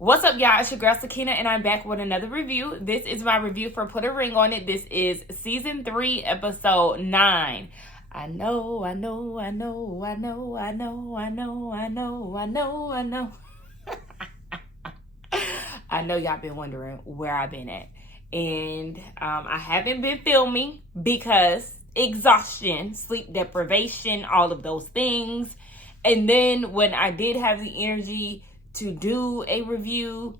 What's up, y'all? It's your girl Sakina, and I'm back with another review. This is my review for Put a Ring on It. This is season 3, episode 9. I know. I know y'all been wondering where I've been at. And I haven't been filming because exhaustion, sleep deprivation, all of those things. And then when I did have the energy to do a review,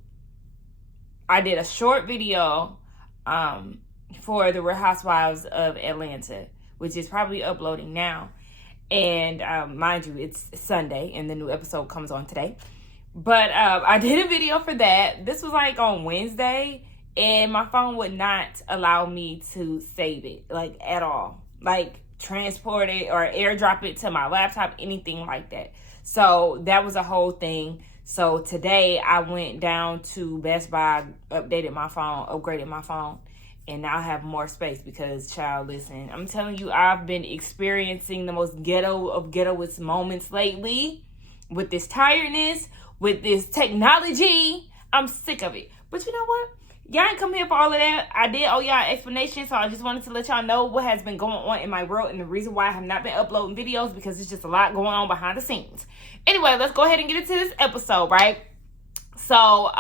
I did a short video for the Real Housewives of Atlanta, which is probably uploading now. And mind you, it's Sunday and the new episode comes on today. But I did a video for that. This was like on Wednesday, and my phone would not allow me to save it, like at all. Like transport it or airdrop it to my laptop, anything like that. So that was a whole thing. So today I went down to Best Buy, upgraded my phone, and now I have more space because, child, listen, I'm telling you, I've been experiencing the most ghetto of ghettoest moments lately with this tiredness, with this technology. I'm sick of it. But you know what? Y'all ain't come here for all of that. I did owe y'all an explanation, so I just wanted to let y'all know what has been going on in my world and the reason why I have not been uploading videos, because it's just a lot going on behind the scenes. Anyway, let's go ahead and get into this episode, right? So,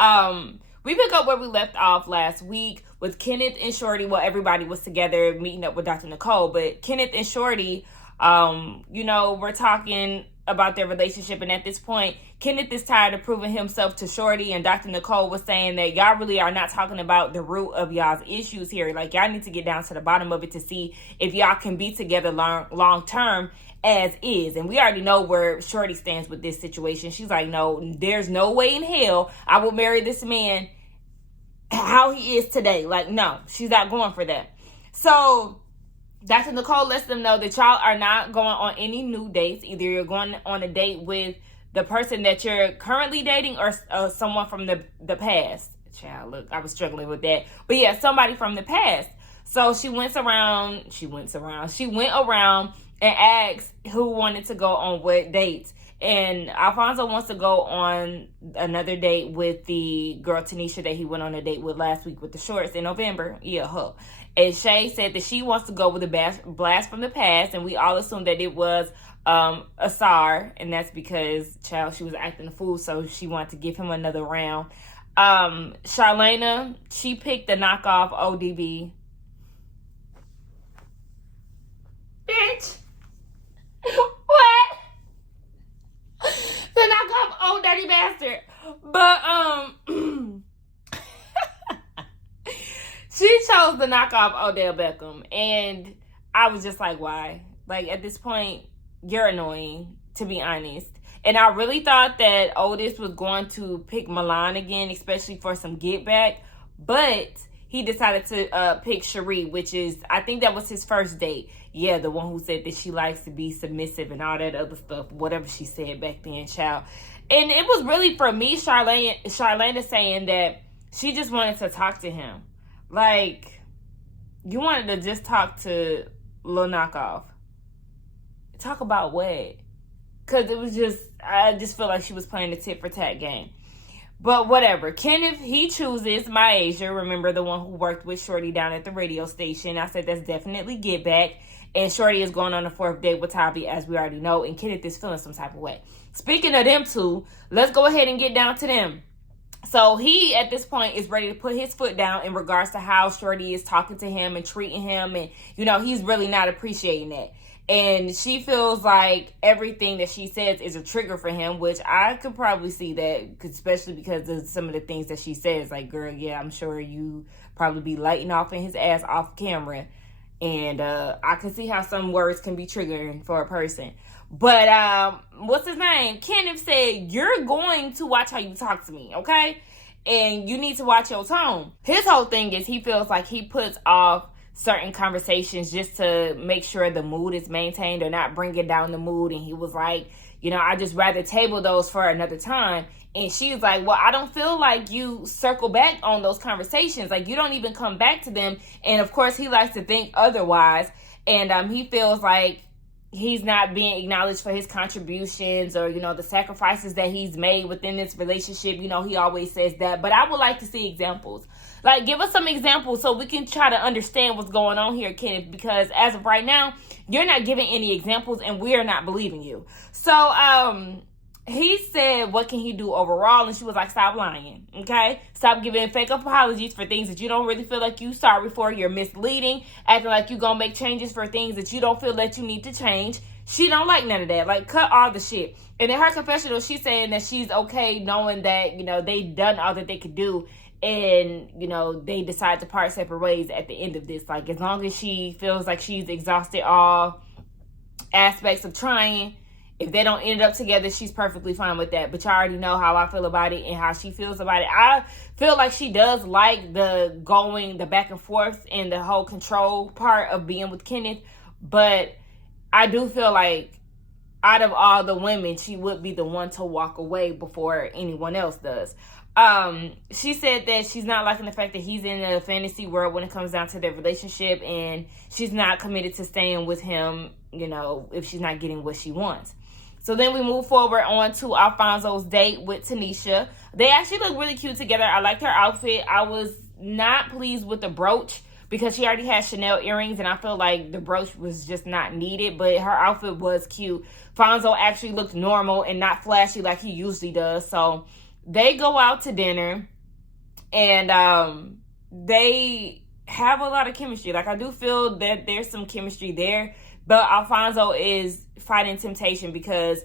we pick up where we left off last week with Kenneth and Shorty. Well, everybody was together meeting up with Dr. Nicole, but Kenneth and Shorty, we're talking about their relationship, and at this point, Kenneth is tired of proving himself to Shorty, and Dr. Nicole was saying that y'all really are not talking about the root of y'all's issues here. Like, y'all need to get down to the bottom of it to see if y'all can be together long term as is. And we already know where Shorty stands with this situation. She's like, no, there's no way in hell I will marry this man how he is today. Like, no, she's not going for that. So Dr. Nicole lets them know that y'all are not going on any new dates. Either you're going on a date with the person that you're currently dating or someone from the past. Child, look, I was struggling with that. But yeah, somebody from the past. So she went around and asked who wanted to go on what dates. And Alfonso wants to go on another date with the girl Tanisha that he went on a date with last week with the shorts in November. Yeah, her. And Shae said that she wants to go with a blast from the past, and we all assumed that it was Assad, and that's because, child, she was acting a fool, so she wanted to give him another round. Charlena, she picked the knockoff ODB. Bitch. What? The knockoff old dirty bastard. But she chose the knockoff Odell Beckham, and I was just like, why? Like, at this point, you're annoying, to be honest. And I really thought that Otis was going to pick Milan again, especially for some get back, but he decided to pick Sheree, which is, I think that was his first date. Yeah, the one who said that she likes to be submissive and all that other stuff, whatever she said back then, child. And it was really, for me, Charlena saying that she just wanted to talk to him. Like, you wanted to just talk to Lil Knockoff. Talk about what? Because it was just, I just feel like she was playing the tit for tat game. But whatever. Kenneth, he chooses Myasia. Remember, the one who worked with Shorty down at the radio station. I said that's definitely get back. And Shorty is going on a 4th date with Tavi, as we already know. And Kenneth is feeling some type of way. Speaking of them two, let's go ahead and get down to them. So he, at this point, is ready to put his foot down in regards to how Shorty is talking to him and treating him. And, he's really not appreciating that. And she feels like everything that she says is a trigger for him, which I could probably see that, especially because of some of the things that she says. Like, girl, yeah, I'm sure you probably be lighting off in his ass off camera. And I can see how some words can be triggering for a person. But what's his name? Kenneth said, you're going to watch how you talk to me, okay? And you need to watch your tone. His whole thing is he feels like he puts off certain conversations just to make sure the mood is maintained or not bringing down the mood. And he was like, I just rather table those for another time. And she's like, well, I don't feel like you circle back on those conversations. Like, you don't even come back to them. And of course, he likes to think otherwise. And he feels like he's not being acknowledged for his contributions or, the sacrifices that he's made within this relationship. He always says that. But I would like to see examples. Like, give us some examples so we can try to understand what's going on here, Kenneth. Because as of right now, you're not giving any examples and we are not believing you. So, he said, what can he do overall? And she was like, stop lying, okay? Stop giving fake apologies for things that you don't really feel like you sorry for. You're misleading, acting like you gonna make changes for things that you don't feel that you need to change. She don't like none of that. Like, cut all the shit. And in her confessional, she's saying that she's okay knowing that, they done all that they could do. And, they decide to part separate ways at the end of this. Like, as long as she feels like she's exhausted all aspects of trying, if they don't end up together, she's perfectly fine with that. But you already know how I feel about it and how she feels about it. I feel like she does like the back and forth and the whole control part of being with Kenneth. But I do feel like out of all the women, she would be the one to walk away before anyone else does. She said that she's not liking the fact that he's in a fantasy world when it comes down to their relationship. And she's not committed to staying with him, if she's not getting what she wants. So then we move forward on to Alfonso's date with Tanisha. They actually look really cute together. I liked her outfit. I was not pleased with the brooch because she already had Chanel earrings, and I feel like the brooch was just not needed, but her outfit was cute. Fonso actually looked normal and not flashy like he usually does. So they go out to dinner, and they have a lot of chemistry. Like, I do feel that there's some chemistry there. But Alfonso is fighting temptation because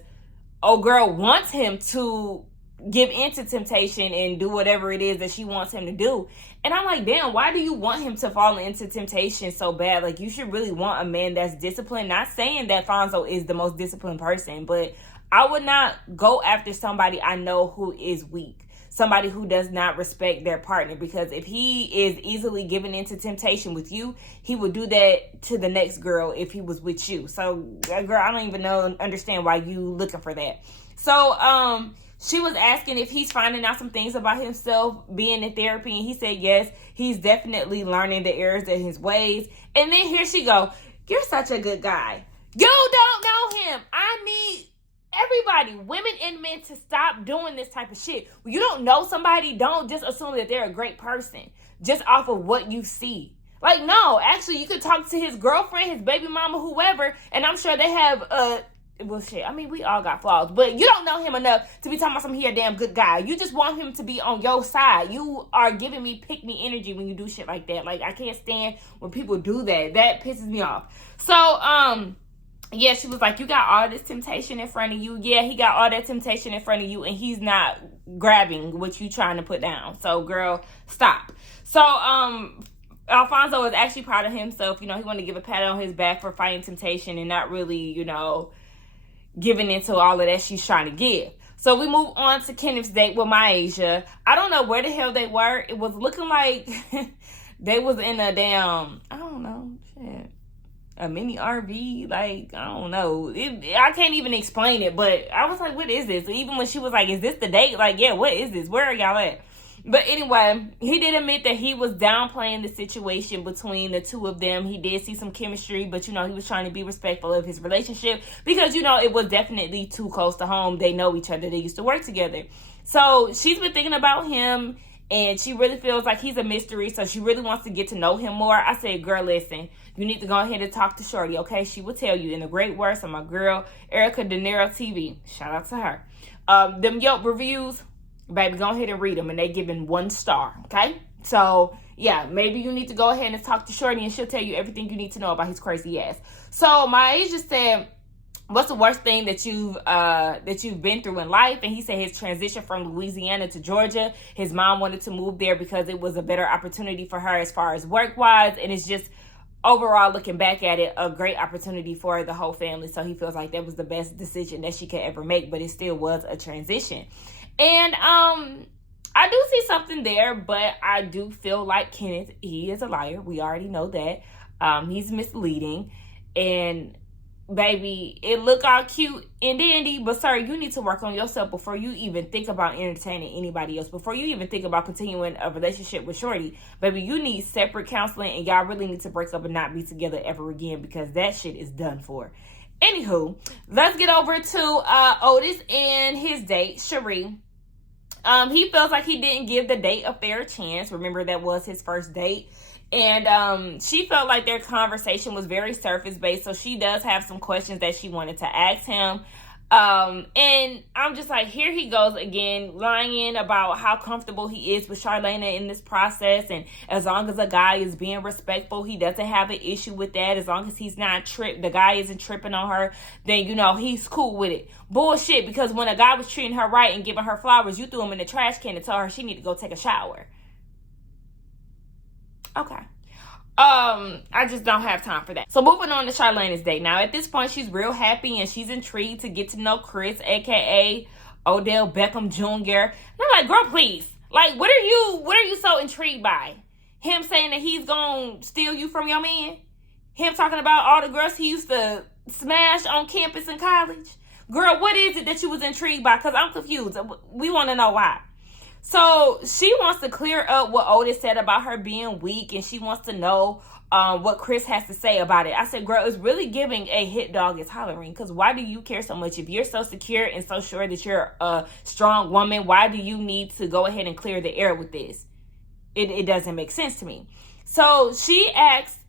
old girl wants him to give into temptation and do whatever it is that she wants him to do. And I'm like, damn, why do you want him to fall into temptation so bad? Like, you should really want a man that's disciplined. Not saying that Fonso is the most disciplined person, but I would not go after somebody I know who is weak. Somebody who does not respect their partner, because if he is easily given into temptation with you, he would do that to the next girl if he was with you. So, girl, I don't even understand why you looking for that. So, she was asking if he's finding out some things about himself being in therapy, and he said yes, he's definitely learning the errors of his ways. And then here she go, you're such a good guy. You don't know him. I need everybody, women and men, to stop doing this type of shit. When you don't know somebody, don't just assume that they're a great person just off of what you see. Like, no, actually, you could talk to his girlfriend, his baby mama, whoever, and I'm sure they have well, shit, I mean, we all got flaws, but you don't know him enough to be talking about something. He a damn good guy. You just want him to be on your side. You are giving me pick-me energy when you do shit like that. Like, I can't stand when people do that. That pisses me off. So, yeah, she was like, you got all this temptation in front of you. Yeah, he got all that temptation in front of you, and he's not grabbing what you trying to put down. So, girl, stop. So, Alfonso is actually proud of himself. He wanted to give a pat on his back for fighting temptation and not really, giving into all of that she's trying to give. So we move on to Kenneth's date with Myasia. I don't know where the hell they were. It was looking like they was in a damn, I don't know, shit, a mini RV. Like, I don't know. I can't even explain it, but I was like, what is this? Even when she was like, is this the date? Like, yeah, what is this? Where are y'all at? But anyway, he did admit that he was downplaying the situation between the two of them. He did see some chemistry, but, he was trying to be respectful of his relationship because, it was definitely too close to home. They know each other. They used to work together. So she's been thinking about him, and she really feels like he's a mystery, so she really wants to get to know him more. I said, girl, listen, you need to go ahead and talk to Shorty, okay? She will tell you in the great words of my girl, Erica De Niro TV. Shout out to her. Them Yelp reviews, baby, go ahead and read them, and they giving 1 star, okay? So, yeah, maybe you need to go ahead and talk to Shorty, and she'll tell you everything you need to know about his crazy ass. So, Myasia said, what's the worst thing that you've been through in life? And he said his transition from Louisiana to Georgia. His mom wanted to move there because it was a better opportunity for her as far as work-wise, and it's just overall, looking back at it, a great opportunity for the whole family. So he feels like that was the best decision that she could ever make, but it still was a transition. And I do see something there, but I do feel like Kenneth, he is a liar. We already know that. He's misleading. And baby, it look all cute and dandy, but sir, you need to work on yourself before you even think about entertaining anybody else. Before you even think about continuing a relationship with Shorty, baby, you need separate counseling, and y'all really need to break up and not be together ever again, because that shit is done for. Anywho, let's get over to Otis and his date, Sheree. He feels like he didn't give the date a fair chance. Remember, that was his first date. And she felt like their conversation was very surface based. So she does have some questions that she wanted to ask him. And I'm just like, here he goes again, lying about how comfortable he is with Charlena in this process. And as long as a guy is being respectful, he doesn't have an issue with that. As long as he's not the guy isn't tripping on her, then, you know, he's cool with it. Bullshit, because when a guy was treating her right and giving her flowers, you threw him in the trash can and told her she need to go take a shower. Okay. I just don't have time for that. So moving on to Charlena's date. Now, at this point, she's real happy and she's intrigued to get to know Chris, aka Odell Beckham Jr. And I'm like, girl, please. Like, what are you so intrigued by? Him saying that he's gonna steal you from your man? Him talking about all the girls he used to smash on campus in college? Girl, what is it that you was intrigued by? Because I'm confused. We want to know why. So she wants to clear up what Otis said about her being weak, and she wants to know what Chris has to say about it. I said, girl, it's really giving a hit dog is hollering, because why do you care so much? If you're so secure and so sure that you're a strong woman, why do you need to go ahead and clear the air with this? It doesn't make sense to me. So she asked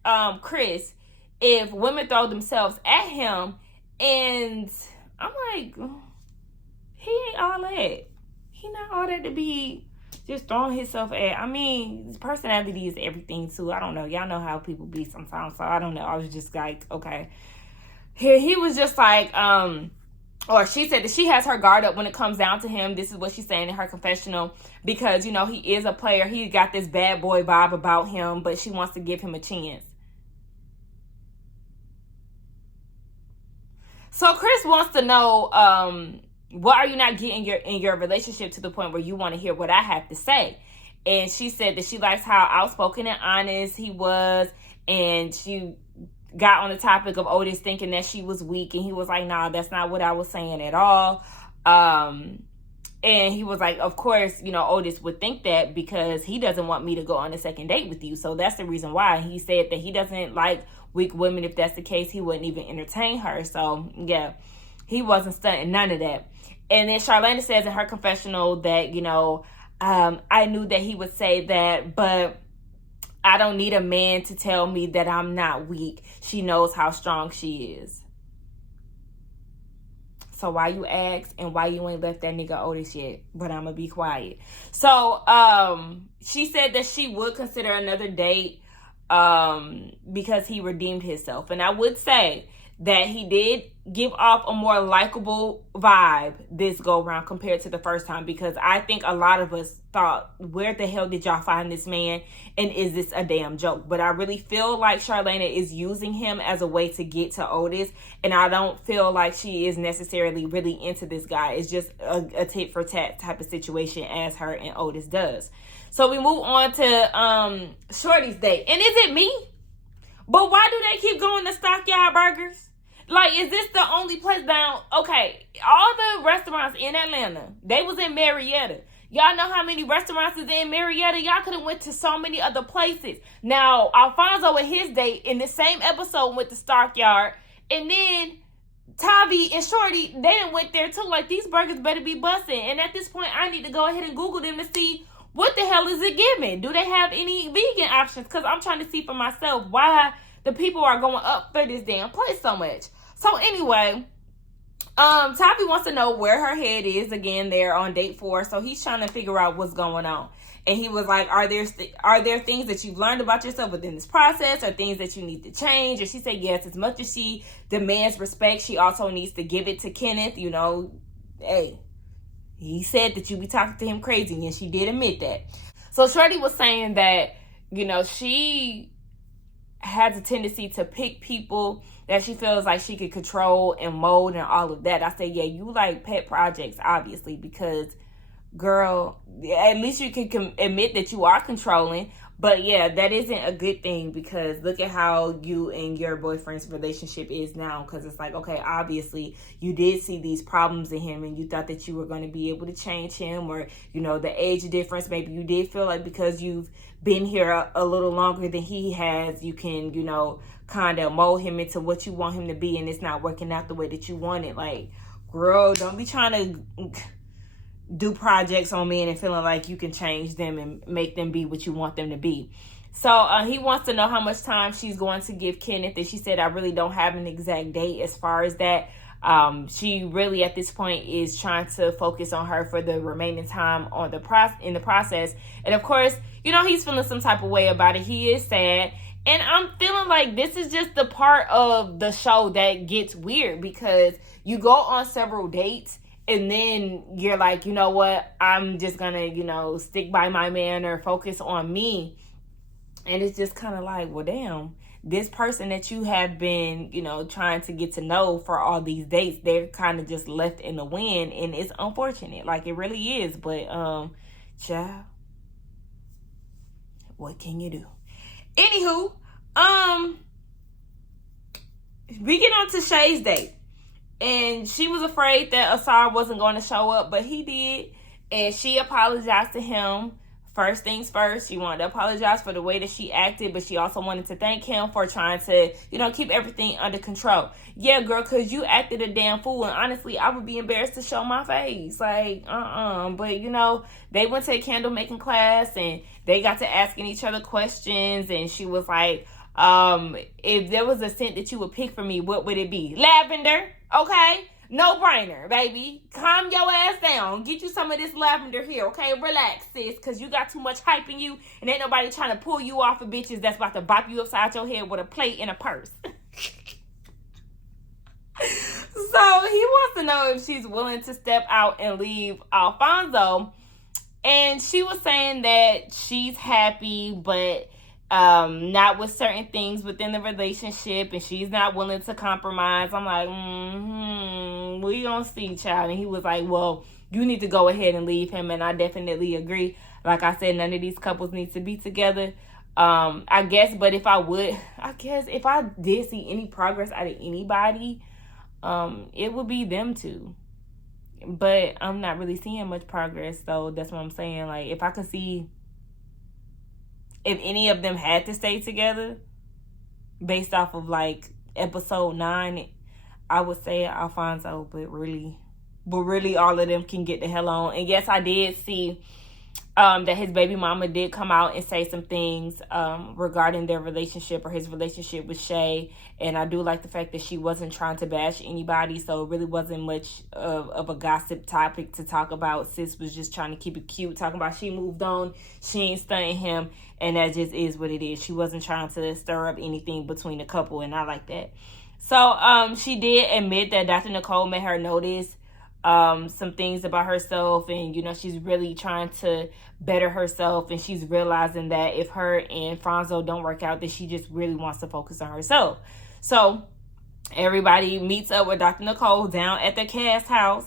Chris if women throw themselves at him, and I'm like, he ain't all that. He not all that to be just throwing himself at. I mean, his personality is everything too. I don't know. Y'all know how people be sometimes. So I don't know. I was just like, okay. He was just like, or she said that she has her guard up when it comes down to him. This is what she's saying in her confessional. Because, you know, he is a player. He got this bad boy vibe about him. But she wants to give him a chance. So Chris wants to know, what are you not getting in your relationship to the point where you want to hear what I have to say? And she said that she likes how outspoken and honest he was. And she got on the topic of Otis thinking that she was weak. And he was like, nah, that's not what I was saying at all. And he was like, of course, you know, Otis would think that because he doesn't want me to go on a second date with you. So that's the reason why. He said that he doesn't like weak women. If that's the case, he wouldn't even entertain her. So, yeah, he wasn't stunting none of that. And then Charlena says in her confessional that, you know, I knew that he would say that, but I don't need a man to tell me that I'm not weak. She knows how strong she is. So why you ask and why you ain't left that nigga Otis yet? But I'm going to be quiet. So she said that she would consider another date because he redeemed himself. And I would say that he did give off a more likable vibe this go round compared to the first time, because I think a lot of us thought, where the hell did y'all find this man, and is this a damn joke? But I really feel like Charlena is using him as a way to get to Otis, and I don't feel like she is necessarily really into this guy. It's just a tit for tat type of situation as her and Otis does. So we move on to Shorty's date. And is it me? But why do they keep going to Stockyard Burgers? Like, is this the only place down? Okay, all the restaurants in Atlanta, they was in Marietta. Y'all know how many restaurants is in Marietta? Y'all could have went to so many other places. Now, Alfonso and his date in the same episode went to Stockyard. And then Tavi and Shorty, they done went there too. Like, these burgers better be busting. And at this point, I need to go ahead and Google them to see what the hell is it giving. Do they have any vegan options? Because I'm trying to see for myself why the people are going up for this damn place so much. So anyway, Tavi wants to know where her head is. Again, they're on date 4, so he's trying to figure out what's going on. And he was like, are there things that you've learned about yourself within this process, or things that you need to change? And she said, yes, as much as she demands respect, she also needs to give it to Kenneth. You know, hey, he said that you be talking to him crazy, and she did admit that. So Shorty was saying that, you know, she has a tendency to pick people that she feels like she could control and mold and all of that. I say, yeah, you like pet projects, obviously, because, girl, at least you can admit that you are controlling. But yeah, that isn't a good thing, because look at how you and your boyfriend's relationship is now. Because it's like, okay, obviously you did see these problems in him and you thought that you were going to be able to change him, or, you know, the age difference. Maybe you did feel like because you've been here a little longer than he has, you can, you know, kind of mold him into what you want him to be, and it's not working out the way that you want it. Like, girl, don't be trying to do projects on men and feeling like you can change them and make them be what you want them to be. So he wants to know how much time she's going to give Kenneth, and she said, I really don't have an exact date as far as that. She really at this point is trying to focus on her for the remaining time on in the process. And of course, you know, he's feeling some type of way about it. He is sad. And I'm feeling like this is just the part of the show that gets weird, because you go on several dates and then you're like, you know what, I'm just gonna, you know, stick by my man or focus on me. And it's just kind of like, well, damn, this person that you have been, you know, trying to get to know for all these dates, they're kind of just left in the wind, and it's unfortunate. Like, it really is. But, child, what can you do? Anywho, we get on to Shae's date. And she was afraid that Assad wasn't going to show up, but he did. And she apologized to him. First things first, she wanted to apologize for the way that she acted, but she also wanted to thank him for trying to, you know, keep everything under control. Yeah, girl, because you acted a damn fool, and honestly, I would be embarrassed to show my face. Like, But, you know, they went to a candle making class, and they got to asking each other questions, and she was like, if there was a scent that you would pick for me, what would it be? Lavender, okay? No brainer, baby. Calm your ass down. Get you some of this lavender here, okay? Relax, sis, because you got too much hype in you, and ain't nobody trying to pull you off of bitches that's about to bop you upside your head with a plate and a purse. So he wants to know if she's willing to step out and leave Alfonso. And she was saying that she's happy, but not with certain things within the relationship, and she's not willing to compromise. I'm like, we gonna see, child. And he was like, well, you need to go ahead and leave him. And I definitely agree. Like I said, none of these couples need to be together. I guess if I did see any progress out of anybody, it would be them two. But I'm not really seeing much progress, so that's what I'm saying. Like, if I could see if any of them had to stay together based off of like episode 9, I would say Alfonso, but really all of them can get the hell on. And yes, I did see that his baby mama did come out and say some things regarding their relationship, or his relationship with Shae. And I do like the fact that she wasn't trying to bash anybody, so it really wasn't much of a gossip topic to talk about. Sis was just trying to keep it cute, talking about she moved on, she ain't stunting him, and that just is what it is. She wasn't trying to stir up anything between the couple, and I like that. So she did admit that Dr. Nicole made her notice some things about herself, and you know, she's really trying to better herself, and she's realizing that if her and Franzo don't work out, that she just really wants to focus on herself. So everybody meets up with Dr. Nicole down at the cast house,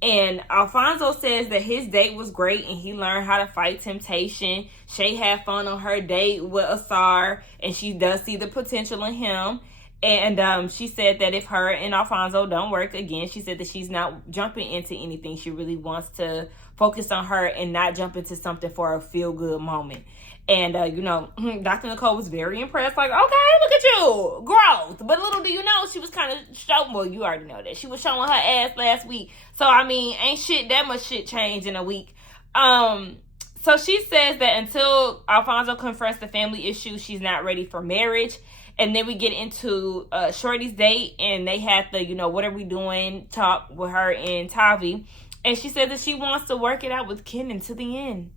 and Alfonso says that his date was great and he learned how to fight temptation. Shae had fun on her date with Assad, and she does see the potential in him. And she said that if her and Alfonso don't work again, she said that she's not jumping into anything. She really wants to focus on her and not jump into something for a feel-good moment. And, you know, Dr. Nicole was very impressed. Like, okay, look at you. Growth. But little do you know, she was kind of showing, well, you already know that. She was showing her ass last week. So, I mean, ain't that much shit changed in a week. So she says that until Alfonso confronts the family issue, she's not ready for marriage. And then we get into Shorty's date, and they had the, you know, what are we doing talk with her and Tavi. And she said that she wants to work it out with Kenneth to the end.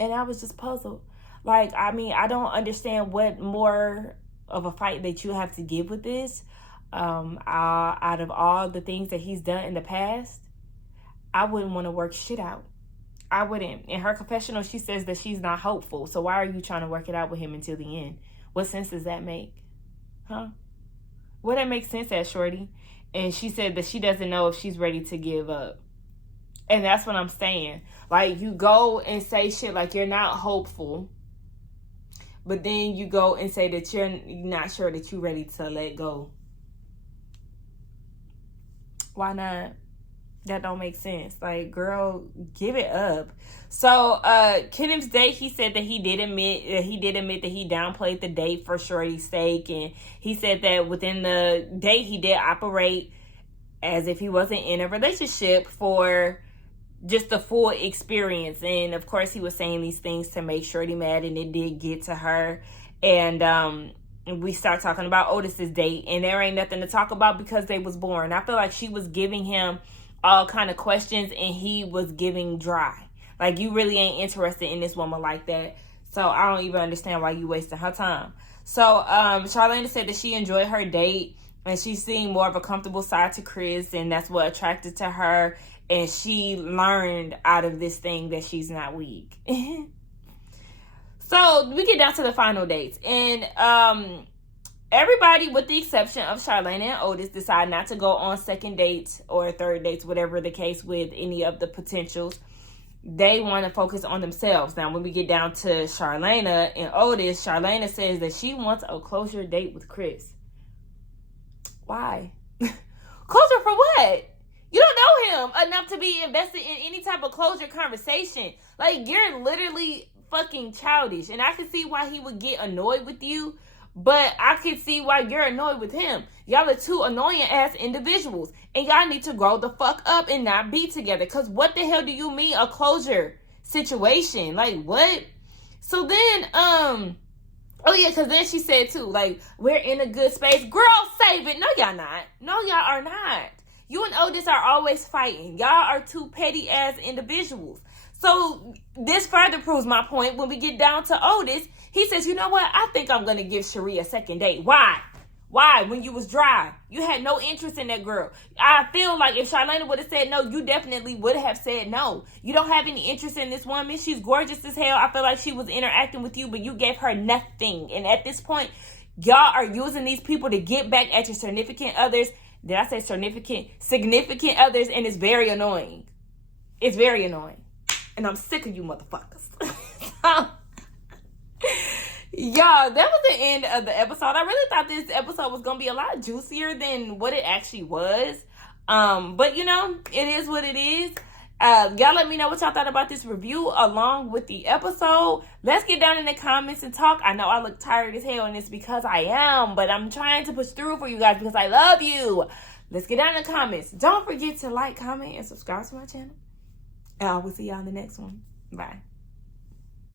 And I was just puzzled. Like, I mean, I don't understand what more of a fight that you have to give with this. Out of all the things that he's done in the past, I wouldn't want to work shit out. I wouldn't. In her confessional, she says that she's not hopeful. So why are you trying to work it out with him until the end? What sense does that make? Huh? What that makes sense at, Shorty? And she said that she doesn't know if she's ready to give up. And that's what I'm saying. Like, you go and say shit like you're not hopeful, but then you go and say that you're not sure that you're ready to let go. Why not? That don't make sense. Like, girl, give it up. So, Kenneth's date, he said that he did admit that he downplayed the date for Shorty's sake. And he said that within the date, he did operate as if he wasn't in a relationship for just the full experience. And of course, he was saying these things to make Shorty mad, and it did get to her. And we start talking about Otis's date, and there ain't nothing to talk about because they was boring. I feel like she was giving him all kind of questions, and he was giving dry. Like, you really ain't interested in this woman like that. So I don't even understand why you wasting her time. So Charlena said that she enjoyed her date, and she seen more of a comfortable side to Chris, and that's what attracted to her. And she learned out of this thing that she's not weak. So we get down to the final dates, and everybody, with the exception of Charlena and Otis, decide not to go on second dates or third dates, whatever the case with any of the potentials. They want to focus on themselves. Now, when we get down to Charlena and Otis, Charlena says that she wants a closure date with Chris. Why? Closure for what? You don't know him enough to be invested in any type of closure conversation. Like, you're literally fucking childish. And I can see why he would get annoyed with you, but I can see why you're annoyed with him. Y'all are two annoying ass individuals, and y'all need to grow the fuck up and not be together. Because what the hell do you mean a closure situation? Like, what? So then, oh yeah, because then she said too, like, we're in a good space. Girl, save it. No, y'all not. No, y'all are not. You and Otis are always fighting. Y'all are two petty ass individuals. So this further proves my point. When we get down to Otis, he says, you know what? I think I'm going to give Sheree a second date. Why? Why? When you was dry, you had no interest in that girl. I feel like if Charlena would have said no, you definitely would have said no. You don't have any interest in this woman. She's gorgeous as hell. I feel like she was interacting with you, but you gave her nothing. And at this point, y'all are using these people to get back at your significant others. Did I say significant others? And it's very annoying. It's very annoying. And I'm sick of you motherfuckers. Y'all, that was the end of the episode. I really thought this episode was going to be a lot juicier than what it actually was. But, you know, it is what it is. Y'all let me know what y'all thought about this review along with the episode. Let's get down in the comments and talk. I know I look tired as hell, and it's because I am. But I'm trying to push through for you guys because I love you. Let's get down in the comments. Don't forget to like, comment, and subscribe to my channel. And I will see y'all in the next one. Bye.